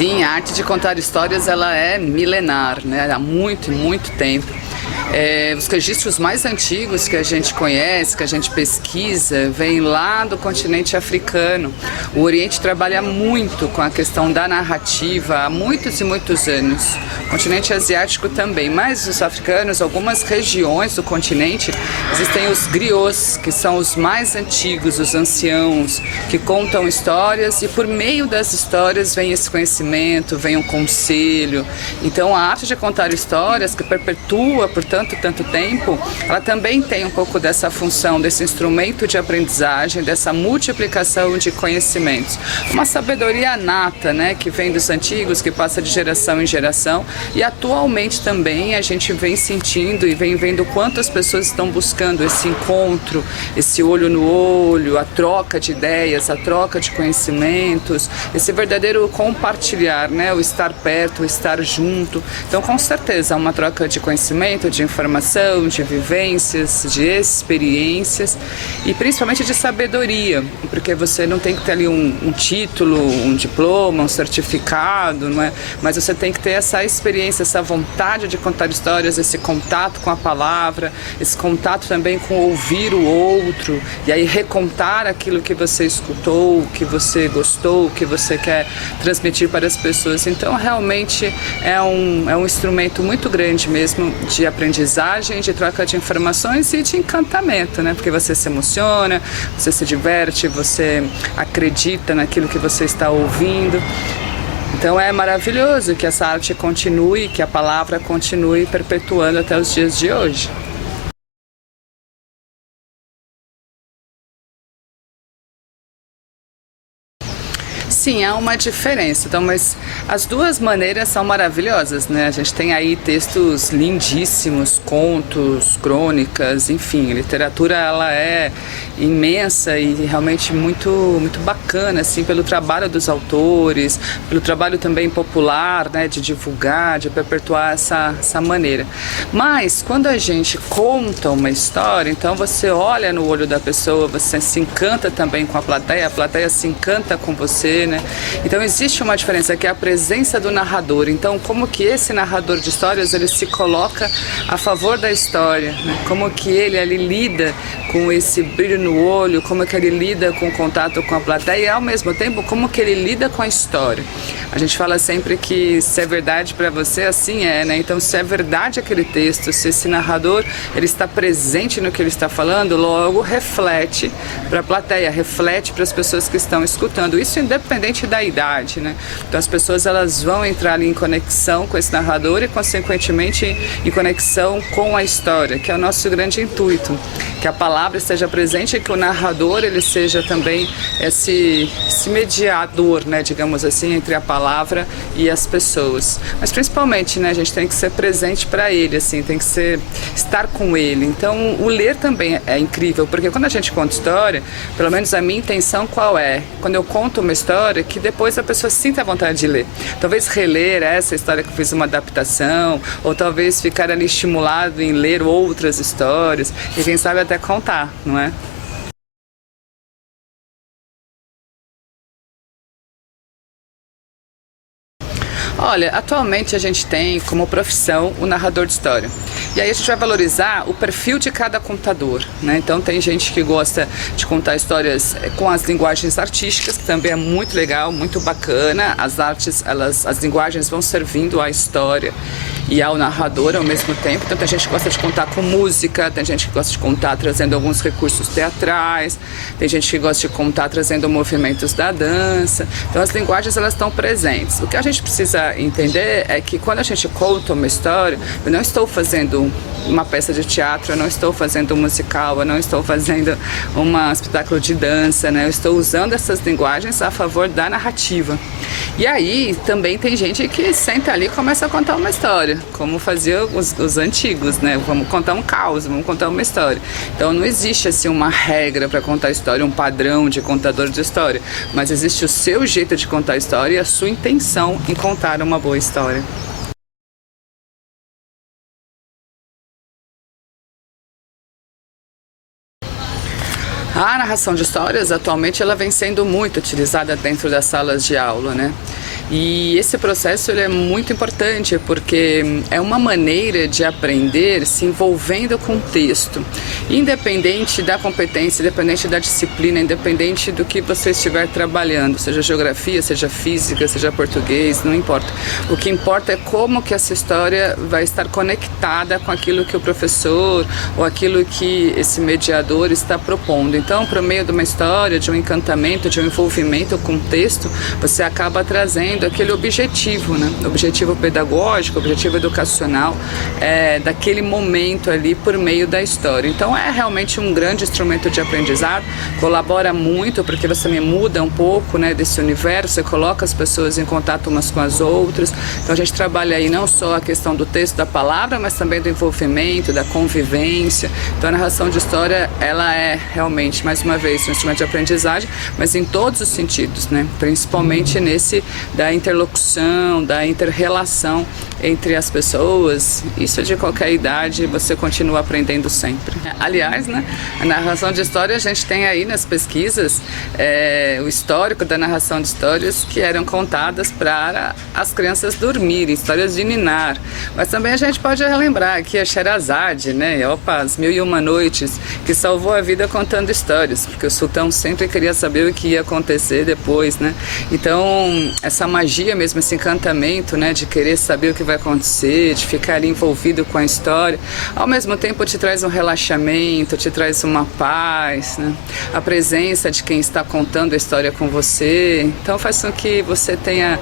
Sim, a arte de contar histórias ela é milenar, né? Há muito, muito tempo. Os registros mais antigos que a gente conhece, que a gente pesquisa, vêm lá do continente africano. O Oriente trabalha muito com a questão da narrativa há muitos e muitos anos. O continente asiático também, mas os africanos, algumas regiões do continente, existem os griots, que são os mais antigos, os anciãos, que contam histórias e por meio das histórias vem esse conhecimento, vem um conselho. Então a arte de contar histórias, que perpetua por tanto tempo, ela também tem um pouco dessa função, desse instrumento de aprendizagem, dessa multiplicação de conhecimentos. Uma sabedoria nata, né, que vem dos antigos, que passa de geração em geração, e atualmente também a gente vem sentindo e vem vendo quantas pessoas estão buscando esse encontro, esse olho no olho, a troca de ideias, a troca de conhecimentos, esse verdadeiro compartilhar, né, o estar perto, o estar junto. Então, com certeza, uma troca de conhecimento, de informação, de vivências, de experiências e principalmente de sabedoria, porque você não tem que ter ali um título, um diploma, um certificado, não é? Mas você tem que ter essa experiência, essa vontade de contar histórias, esse contato com a palavra, esse contato também com ouvir o outro e aí recontar aquilo que você escutou, que você gostou, que você quer transmitir para as pessoas. Então, realmente é um instrumento muito grande mesmo de aprendizagem, de troca de informações e de encantamento, né? Porque você se emociona, você se diverte, você acredita naquilo que você está ouvindo. Então é maravilhoso que essa arte continue, que a palavra continue perpetuando até os dias de hoje. Sim, há uma diferença, então, mas as duas maneiras são maravilhosas, né? A gente tem aí textos lindíssimos, contos, crônicas, enfim, a literatura ela é imensa e realmente muito bacana, assim, pelo trabalho dos autores, pelo trabalho também popular, né, de divulgar, de perpetuar essa maneira. Mas quando a gente conta uma história, então você olha no olho da pessoa, você se encanta também com a plateia se encanta com você, né? Então existe uma diferença que é a presença do narrador. Então como que esse narrador de histórias ele se coloca a favor da história, né? Como que ele ali lida com esse brilho no olho, como que ele lida com o contato com a plateia e ao mesmo tempo como que ele lida com a história. A gente fala sempre que se é verdade para você, assim é, né? Então se é verdade aquele texto, se esse narrador ele está presente no que ele está falando, logo reflete para a plateia, reflete para as pessoas que estão escutando. Isso independente da idade, né? Então as pessoas elas vão entrar ali em conexão com esse narrador e consequentemente em conexão com a história, que é o nosso grande intuito, que a palavra esteja presente e que o narrador ele seja também esse mediador, né, digamos assim, entre a palavra e as pessoas. Mas principalmente, né, a gente tem que ser presente para ele, assim, tem que estar com ele. Então o ler também é incrível, porque quando a gente conta história, pelo menos a minha intenção qual é? Quando eu conto uma história, que depois a pessoa sinta vontade de ler. Talvez reler essa história que eu fiz uma adaptação, ou talvez ficar ali estimulado em ler outras histórias, e quem sabe até contar, não é? Olha, atualmente a gente tem como profissão o narrador de história. E aí a gente vai valorizar o perfil de cada contador, né? Então tem gente que gosta de contar histórias com as linguagens artísticas, que também é muito legal, muito bacana. As artes, as linguagens vão servindo à história e ao narrador ao mesmo tempo. Então tem gente que gosta de contar com música, tem gente que gosta de contar trazendo alguns recursos teatrais, tem gente que gosta de contar trazendo movimentos da dança. Então as linguagens elas estão presentes. O que a gente precisa entender é que quando a gente conta uma história, eu não estou fazendo uma peça de teatro, eu não estou fazendo um musical, eu não estou fazendo um espetáculo de dança, né? Eu estou usando essas linguagens a favor da narrativa. E aí também tem gente que senta ali e começa a contar uma história, como faziam os antigos, né? Vamos contar um caos, vamos contar uma história. Então não existe assim uma regra para contar história, um padrão de contador de história, mas existe o seu jeito de contar a história e a sua intenção em contar uma boa história. A narração de histórias atualmente ela vem sendo muito utilizada dentro das salas de aula, né? E esse processo ele é muito importante porque é uma maneira de aprender se envolvendo com o texto, independente da competência, independente da disciplina, independente do que você estiver trabalhando, seja geografia, seja física, seja português, não importa. O que importa é como que essa história vai estar conectada com aquilo que o professor ou aquilo que esse mediador está propondo. Então, por meio de uma história, de um encantamento, de um envolvimento com o texto, você acaba trazendo aquele objetivo, né? Objetivo pedagógico, objetivo educacional daquele momento ali por meio da história. Então é realmente um grande instrumento de aprendizado, colabora muito porque você me muda um pouco, né, desse universo, você coloca as pessoas em contato umas com as outras. Então a gente trabalha aí não só a questão do texto, da palavra, mas também do envolvimento, da convivência. Então a narração de história, ela é realmente, mais uma vez, um instrumento de aprendizagem, mas em todos os sentidos, né? Principalmente nesse da interlocução, da inter-relação entre as pessoas. Isso de qualquer idade, você continua aprendendo sempre. Aliás, né, a narração de história, a gente tem aí nas pesquisas o histórico da narração de histórias que eram contadas para as crianças dormirem, histórias de ninar. Mas também a gente pode relembrar aqui a Sherazade, né, as Mil e Uma Noites, que salvou a vida contando histórias, porque o sultão sempre queria saber o que ia acontecer depois, né? Então, essa magia mesmo, esse encantamento, né, de querer saber o que vai acontecer, de ficar ali envolvido com a história, ao mesmo tempo te traz um relaxamento, te traz uma paz, né? A presença de quem está contando a história com você, então faz com que você tenha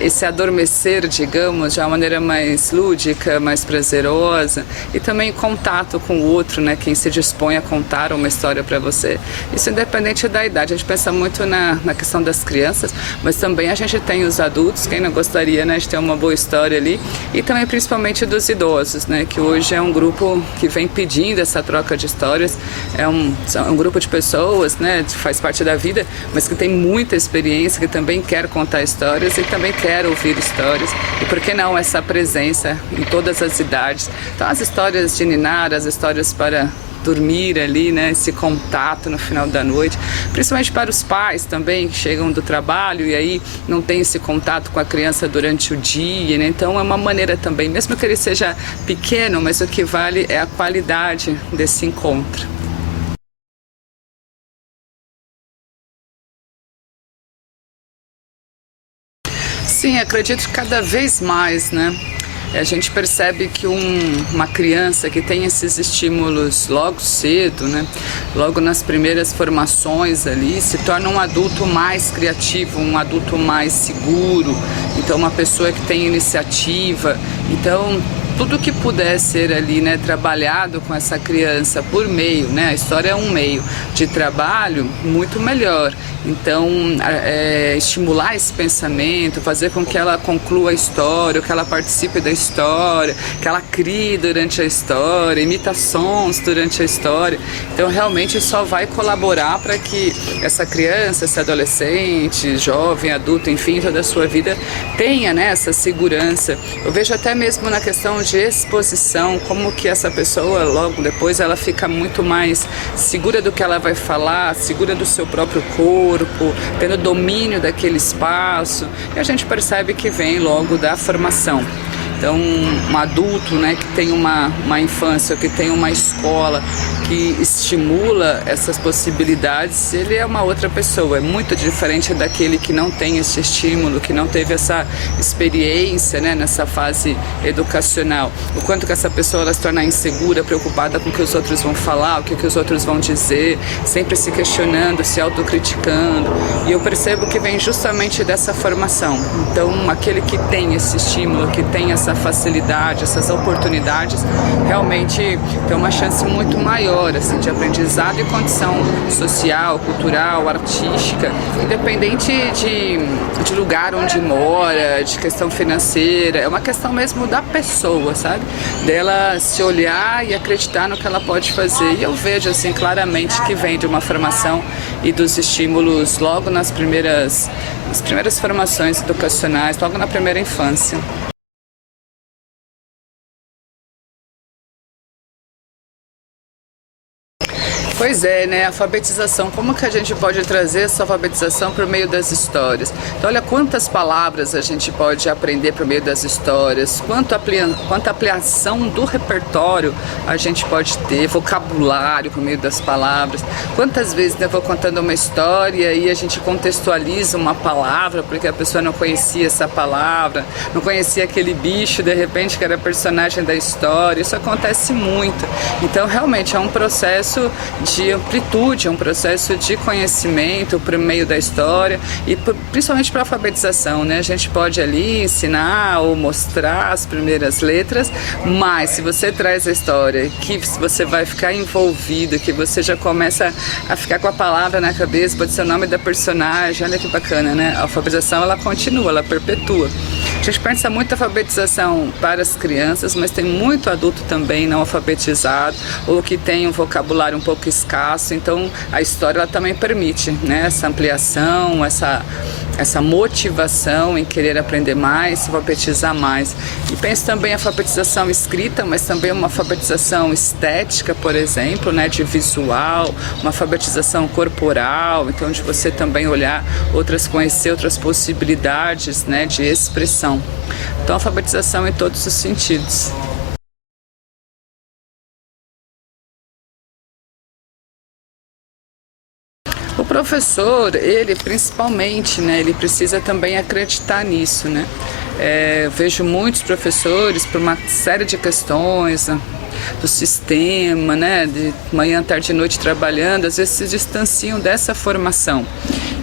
esse adormecer, digamos, de uma maneira mais lúdica, mais prazerosa, e também contato com o outro, né, quem se dispõe a contar uma história para você. Isso independente da idade, a gente pensa muito na questão das crianças, mas também a gente tem os adultos, quem não gostaria, né, de ter uma boa história ali, e também principalmente dos idosos, né, que hoje é um grupo que vem pedindo essa troca de histórias, é um grupo de pessoas, né, que faz parte da vida, mas que tem muita experiência, que também quer contar histórias e também quer ouvir histórias, e por que não essa presença em todas as idades. Então as histórias de ninar, as histórias para dormir ali, né, esse contato no final da noite, principalmente para os pais também que chegam do trabalho e aí não tem esse contato com a criança durante o dia, né? Então é uma maneira também, mesmo que ele seja pequeno, mas o que vale é a qualidade desse encontro. Sim, acredito que cada vez mais, né? A gente percebe que uma criança que tem esses estímulos logo cedo, né, logo nas primeiras formações ali, se torna um adulto mais criativo, um adulto mais seguro, então uma pessoa que tem iniciativa. Então tudo que puder ser ali, né, trabalhado com essa criança por meio, né, a história é um meio de trabalho, muito melhor. Então, estimular esse pensamento, fazer com que ela conclua a história, que ela participe da história, que ela crie durante a história, imita sons durante a história. Então, realmente só vai colaborar para que essa criança, esse adolescente, jovem, adulto, enfim, toda a sua vida tenha, né, essa segurança. Eu vejo até mesmo na questão de exposição, como que essa pessoa, logo depois, ela fica muito mais segura do que ela vai falar, segura do seu próprio corpo, tendo domínio daquele espaço, e a gente percebe que vem logo da formação. Então, um adulto, né, que tem uma infância, que tem uma escola que estimula essas possibilidades, ele é uma outra pessoa, é muito diferente daquele que não tem esse estímulo, que não teve essa experiência, né, nessa fase educacional. O quanto que essa pessoa ela se torna insegura, preocupada com o que os outros vão falar, o que os outros vão dizer, sempre se questionando, se autocriticando. E eu percebo que vem justamente dessa formação. Então, aquele que tem esse estímulo, que tem essa facilidade, essas oportunidades, realmente tem uma chance muito maior assim, de aprendizado e condição social, cultural, artística, independente de lugar onde mora, de questão financeira, é uma questão mesmo da pessoa, sabe? Dela se olhar e acreditar no que ela pode fazer. E eu vejo assim claramente que vem de uma formação e dos estímulos logo nas primeiras formações educacionais, logo na primeira infância. Pois é, né? Alfabetização. Como que a gente pode trazer essa alfabetização por meio das histórias? Então, olha quantas palavras a gente pode aprender por meio das histórias, quanta ampliação do repertório a gente pode ter, vocabulário por meio das palavras. Quantas vezes eu vou contando uma história e a gente contextualiza uma palavra porque a pessoa não conhecia essa palavra, não conhecia aquele bicho, de repente, que era personagem da história. Isso acontece muito. Então, realmente, é um processo de amplitude, um processo de conhecimento por meio da história e principalmente para a alfabetização, né? A gente pode ali ensinar ou mostrar as primeiras letras, mas se você traz a história, que você vai ficar envolvido, que você já começa a ficar com a palavra na cabeça, pode ser o nome da personagem, olha que bacana, né? A alfabetização, ela continua, ela perpetua. A gente pensa muito a alfabetização para as crianças, mas tem muito adulto também não alfabetizado ou que tem um vocabulário um pouco escasso, então a história ela também permite, né, essa ampliação, essa motivação em querer aprender mais, se alfabetizar mais. E penso também a alfabetização escrita, mas também uma alfabetização estética, por exemplo, né, de visual, uma alfabetização corporal, então de você também olhar conhecer outras possibilidades, né, de expressão. Então alfabetização em todos os sentidos. O professor, ele principalmente, né, ele precisa também acreditar nisso, né? Eu vejo muitos professores por uma série de questões, né, do sistema, né, de manhã, tarde e noite trabalhando, às vezes se distanciam dessa formação.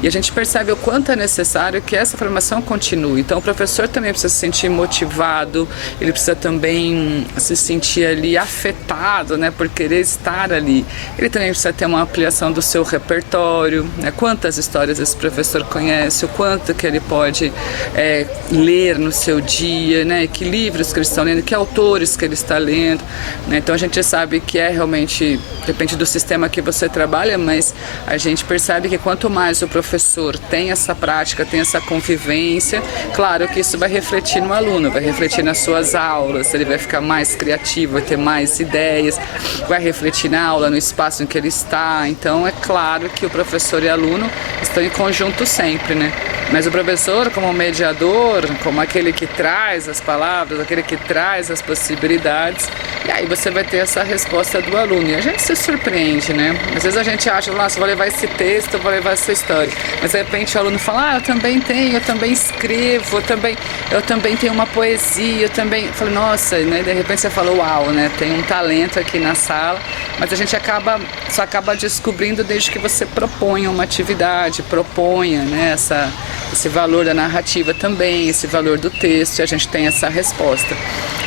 E a gente percebe o quanto é necessário que essa formação continue. Então o professor também precisa se sentir motivado, ele precisa também se sentir ali afetado, né, por querer estar ali. Ele também precisa ter uma ampliação do seu repertório, né, quantas histórias esse professor conhece, o quanto que ele pode ler no seu dia, né, que livros que ele está lendo, que autores que ele está lendo. Né? Então a gente sabe que realmente, depende do sistema que você trabalha, mas a gente percebe que quanto mais o professor tem essa prática, tem essa convivência, claro que isso vai refletir no aluno, vai refletir nas suas aulas, ele vai ficar mais criativo, vai ter mais ideias, vai refletir na aula, no espaço em que ele está. Então é claro que o professor e aluno estão em conjunto sempre, né? Mas o professor, como mediador, como aquele que traz as palavras, aquele que traz as possibilidades, e aí você vai ter essa resposta do aluno. E a gente se surpreende, né? Às vezes a gente acha, nossa, vou levar esse texto, vou levar essa história. Mas de repente o aluno fala, eu também tenho, eu também escrevo, eu também tenho uma poesia, eu também... Eu falei, nossa, né? De repente você fala, uau, né? Tem um talento aqui na sala, mas a gente só acaba descobrindo desde que você proponha uma atividade, proponha, né? Esse valor da narrativa também, esse valor do texto, e a gente tem essa resposta.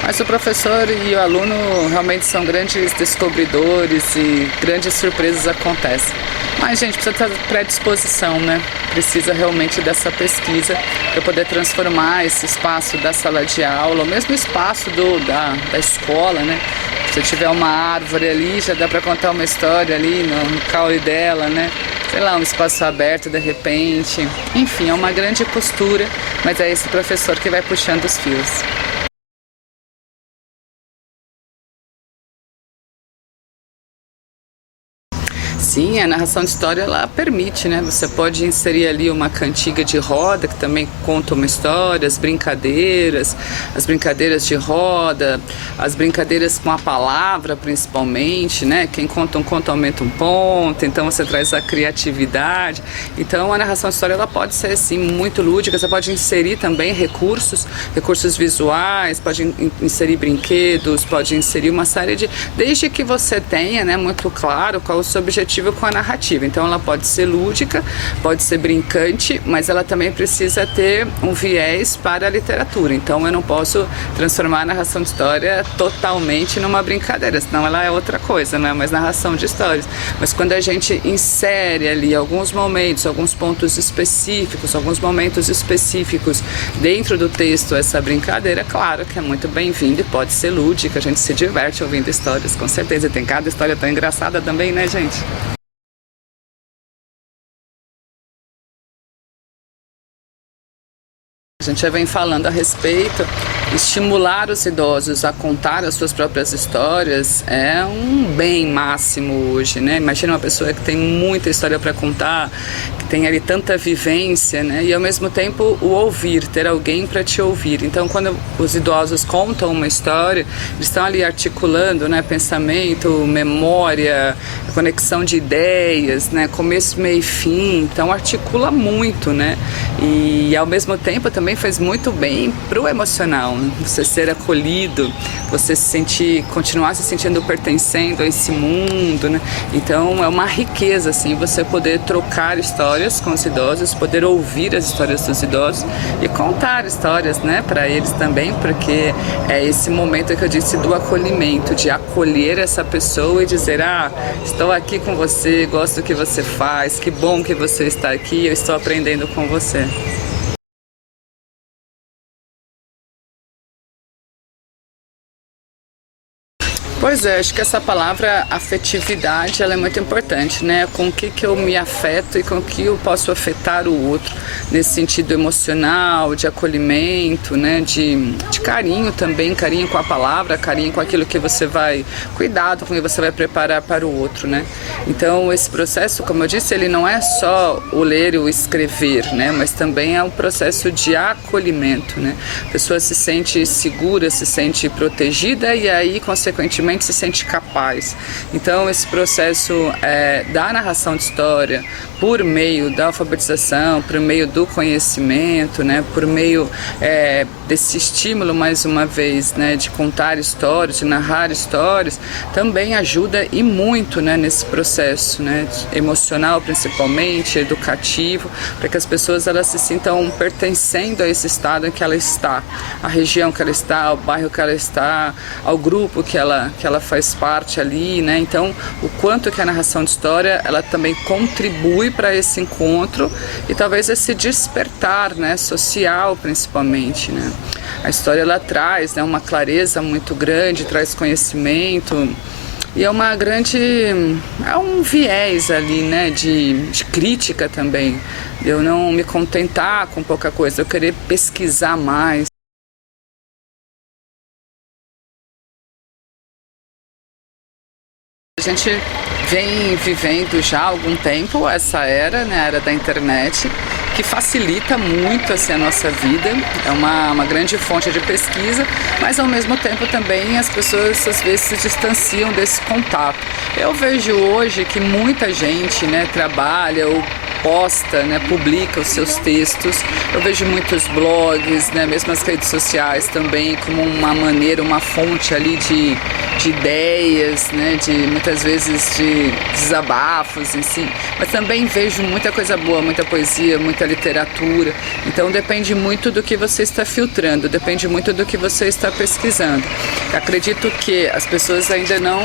Mas o professor e o aluno realmente são grandes descobridores e grandes surpresas acontecem. Mas, gente, precisa ter predisposição, né? Precisa realmente dessa pesquisa para poder transformar esse espaço da sala de aula, o mesmo espaço da escola, né? Se tiver uma árvore ali, já dá para contar uma história ali no caule dela, né? Sei lá, um espaço aberto de repente. Enfim, é uma grande costura, mas é esse professor que vai puxando os fios. Sim, a narração de história ela permite, né? Você pode inserir ali uma cantiga de roda que também conta uma história, as brincadeiras de roda, as brincadeiras com a palavra principalmente, né? Quem conta um conto aumenta um ponto, então você traz a criatividade. Então a narração de história ela pode ser assim muito lúdica, você pode inserir também recursos visuais, pode inserir brinquedos, pode inserir uma série de... Desde que você tenha, né, muito claro qual é o seu objetivo com a narrativa. Então ela pode ser lúdica, pode ser brincante, mas ela também precisa ter um viés para a literatura. Então eu não posso transformar a narração de história totalmente numa brincadeira, senão ela é outra coisa, não é mais narração de histórias. Mas quando a gente insere ali alguns momentos, alguns pontos específicos, alguns momentos específicos dentro do texto, essa brincadeira, claro que é muito bem-vindo e pode ser lúdica, a gente se diverte ouvindo histórias, com certeza. E tem cada história tão engraçada também, né, gente? A gente já vem falando a respeito estimular os idosos a contar as suas próprias histórias é um bem máximo hoje, né? Imagina uma pessoa que tem muita história para contar, que tem ali tanta vivência, né? E ao mesmo tempo o ouvir, ter alguém para te ouvir. Então, quando os idosos contam uma história, eles estão ali articulando, né, pensamento, memória, conexão de ideias, né, começo, meio e fim. Então articula muito, né? E ao mesmo tempo também faz muito bem pro emocional, né? Você ser acolhido, você se sentir, continuar se sentindo pertencendo a esse mundo, né? Então é uma riqueza, assim, você poder trocar histórias com os idosos, poder ouvir as histórias dos idosos e contar histórias, né, para eles também, porque é esse momento que eu disse do acolhimento, de acolher essa pessoa e dizer, estou aqui com você, gosto do que você faz, que bom que você está aqui, eu estou aprendendo com você. Pois é, acho que essa palavra afetividade, ela é muito importante, né? Com o que eu me afeto e com o que eu posso afetar o outro, nesse sentido emocional, de acolhimento, né? De carinho também, carinho com a palavra, carinho com aquilo que você vai, cuidado com o que você vai preparar para o outro, né? Então esse processo, como eu disse, ele não é só o ler e o escrever, né? Mas também é um processo de acolhimento, né? A pessoa se sente segura, se sente protegida e aí, consequentemente, se sente capaz. Então esse processo da narração de história por meio da alfabetização, por meio do conhecimento, né, por meio desse estímulo, mais uma vez, né, de contar histórias, de narrar histórias, também ajuda e muito, né, nesse processo, né, emocional principalmente, educativo, para que as pessoas elas se sintam pertencendo a esse estado em que ela está, à região que ela está, ao bairro que ela está, ao grupo que ela faz parte ali, né? Então, o quanto que a narração de história, ela também contribui para esse encontro e talvez esse despertar, né, social principalmente, né? A história ela traz, né, uma clareza muito grande, traz conhecimento e é uma grande, é um viés ali, né, de crítica também, de eu não me contentar com pouca coisa, eu querer pesquisar mais. A gente vem vivendo já há algum tempo essa era, né, a era da internet, que facilita muito assim, a nossa vida, é uma grande fonte de pesquisa, mas ao mesmo tempo também as pessoas às vezes se distanciam desse contato. Eu vejo hoje que muita gente, né, trabalha ou posta, né, publica os seus textos. Eu vejo muitos blogs, né, mesmo as redes sociais também como uma maneira, uma fonte ali de ideias, né, de muitas vezes de desabafos em si, mas também vejo muita coisa boa, muita poesia, muita literatura. Então depende muito do que você está filtrando, depende muito do que você está pesquisando. Eu acredito que as pessoas ainda não,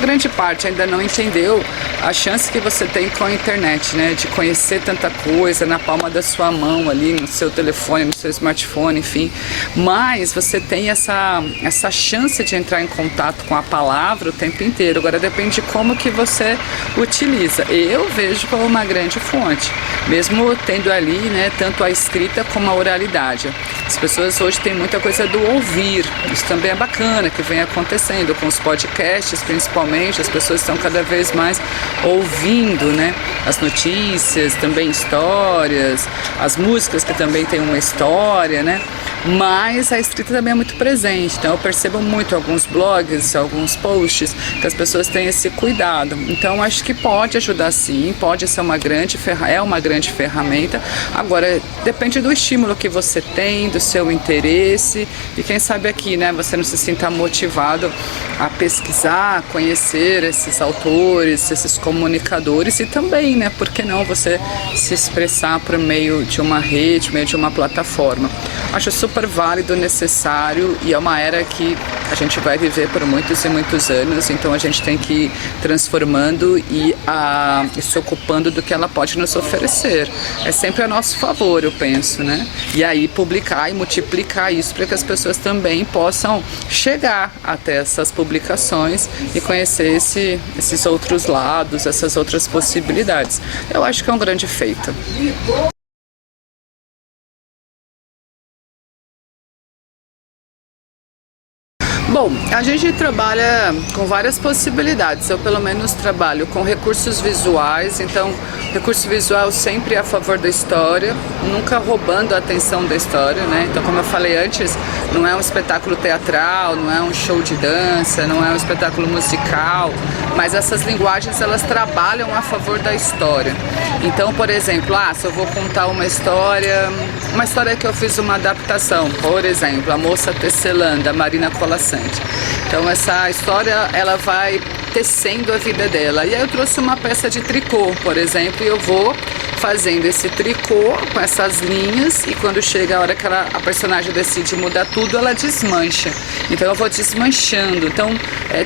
grande parte ainda não entendeu a chance que você tem com a internet, né, de conhecer tanta coisa na palma da sua mão ali, no seu telefone, no seu smartphone, enfim. Mas você tem essa chance de entrar em contato com a palavra o tempo inteiro. Agora depende de como que você utiliza. Eu vejo como uma grande fonte, mesmo tendo ali, né, tanto a escrita como a oralidade. As pessoas hoje têm muita coisa do ouvir. Isso também é bacana que vem acontecendo com os podcasts, principalmente. As pessoas estão cada vez mais ouvindo, né, as notícias, também histórias, as músicas que também têm uma história, né? Mas a escrita também é muito presente, então eu percebo muito alguns blogs, alguns posts, que as pessoas têm esse cuidado. Então acho que pode ajudar sim, pode ser uma grande ferramenta. Agora depende do estímulo que você tem, do seu interesse e quem sabe aqui, né, você não se sinta motivado a pesquisar, conhecer esses autores, esses comunicadores e também, né, por que não você se expressar por meio de uma rede, por meio de uma plataforma. Acho super válido, necessário e é uma era que a gente vai viver por muitos e muitos anos, então a gente tem que ir transformando e se ocupando do que ela pode nos oferecer. É sempre a nosso favor, eu penso, né? E aí publicar e multiplicar isso para que as pessoas também possam chegar até essas publicações e conhecer esses outros lados, essas outras possibilidades. Eu acho que é um grande feito. Bom, a gente trabalha com várias possibilidades. Eu, pelo menos, trabalho com recursos visuais. Então, recurso visual sempre a favor da história, nunca roubando a atenção da história, né? Então, como eu falei antes, não é um espetáculo teatral, não é um show de dança, não é um espetáculo musical, mas essas linguagens, elas trabalham a favor da história. Então, por exemplo, se eu vou contar uma história que eu fiz uma adaptação, por exemplo, A Moça Tecelã, da Marina Colasanti. Então, essa história, ela vai tecendo a vida dela. E aí eu trouxe uma peça de tricô, por exemplo, e eu vou fazendo esse tricô com essas linhas, e quando chega a hora que a personagem decide mudar tudo, ela desmancha. Então eu vou desmanchando. Então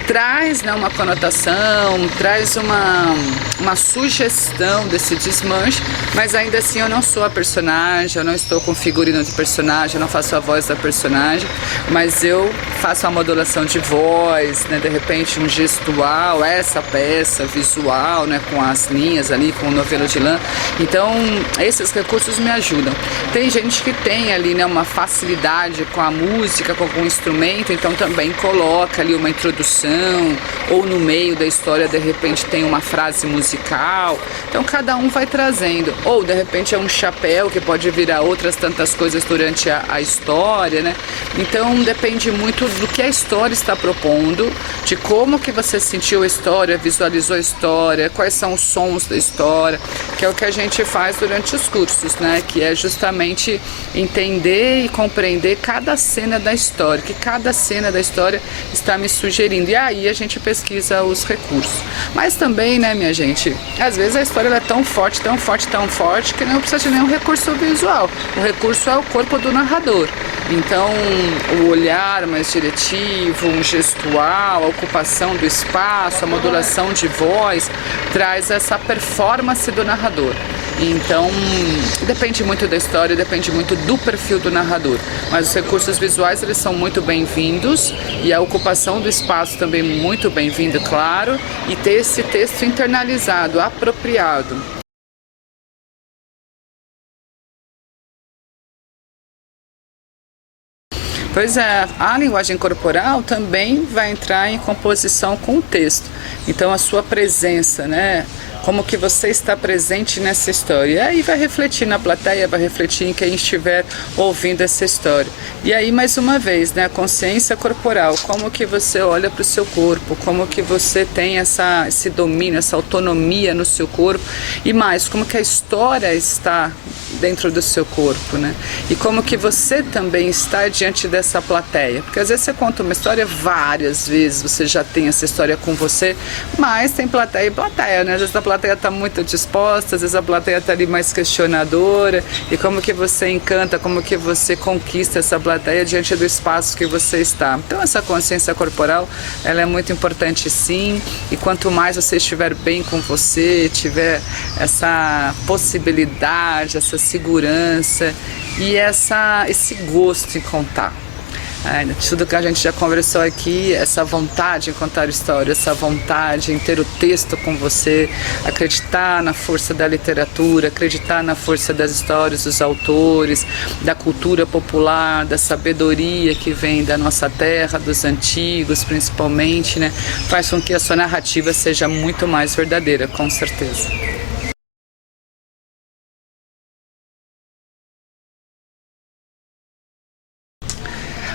traz, né, uma conotação, traz uma sugestão desse desmanche, mas ainda assim eu não sou a personagem, eu não estou com figurino de personagem, eu não faço a voz da personagem, mas eu faço a modulação de voz, né, de repente um gestual, essa peça visual, né, com as linhas ali, com o novelo de lã. Então, esses recursos me ajudam. Tem gente que tem ali, né, uma facilidade com a música, com o instrumento, então também coloca ali uma introdução, ou no meio da história, de repente, tem uma frase musical. Então, cada um vai trazendo. Ou, de repente, é um chapéu que pode virar outras tantas coisas durante a história, né? Então, depende muito do que a história está propondo, de como que você sentiu a história, visualizou a história, quais são os sons da história, que é o que a gente faz durante os cursos, né? Que é justamente entender e compreender cada cena da história, que cada cena da história está me sugerindo. E aí a gente pesquisa os recursos. Mas também, né, minha gente, às vezes a história é tão forte, tão forte, tão forte, que não precisa de nenhum recurso visual. O recurso é o corpo do narrador. Então, o olhar mais diretivo, um gestual, a ocupação do espaço, a modulação de voz, traz essa performance do narrador. Então, depende muito da história, depende muito do perfil do narrador. Mas os recursos visuais, eles são muito bem-vindos, e a ocupação do espaço também muito bem-vinda, claro, e ter esse texto internalizado, apropriado. Pois é, a linguagem corporal também vai entrar em composição com o texto. Então, a sua presença, né? Como que você está presente nessa história. E aí vai refletir na plateia, vai refletir em quem estiver ouvindo essa história. E aí, mais uma vez, né, a consciência corporal, como que você olha para o seu corpo, como que você tem esse domínio, essa autonomia no seu corpo, e mais, como que a história está dentro do seu corpo, né? E como que você também está diante dessa plateia. Porque às vezes você conta uma história várias vezes, você já tem essa história com você, mas tem plateia e plateia, né? Às vezes a plateia está muito disposta, às vezes a plateia está ali mais questionadora, e como que você encanta, como que você conquista essa plateia diante do espaço que você está. Então essa consciência corporal, ela é muito importante, sim, e quanto mais você estiver bem com você, tiver essa possibilidade, essa segurança e esse gosto em contar. Tudo que a gente já conversou aqui, essa vontade em contar história, essa vontade em ter o texto com você, acreditar na força da literatura, acreditar na força das histórias dos autores, da cultura popular, da sabedoria que vem da nossa terra, dos antigos principalmente, né? Faz com que a sua narrativa seja muito mais verdadeira, com certeza.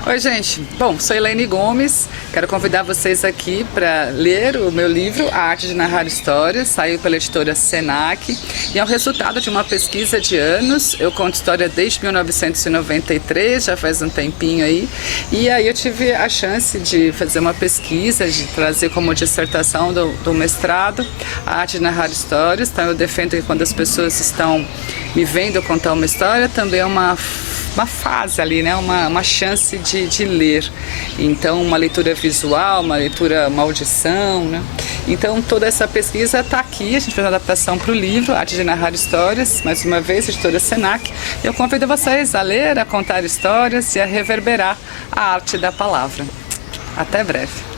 Oi, gente. Bom, sou Elaine Gomes. Quero convidar vocês aqui para ler o meu livro, A Arte de Narrar Histórias. Saiu pela editora Senac e é o resultado de uma pesquisa de anos. Eu conto história desde 1993, já faz um tempinho aí. E aí eu tive a chance de fazer uma pesquisa, de trazer como dissertação do mestrado a arte de narrar histórias. Então eu defendo que quando as pessoas estão me vendo contar uma história, também é uma fase ali, né? Uma chance de ler. Então, uma leitura visual, uma leitura, uma audição, né? Então, toda essa pesquisa está aqui. A gente fez uma adaptação para o livro, Arte de Narrar Histórias, mais uma vez, editora Senac. Eu convido vocês a ler, a contar histórias e a reverberar a arte da palavra. Até breve.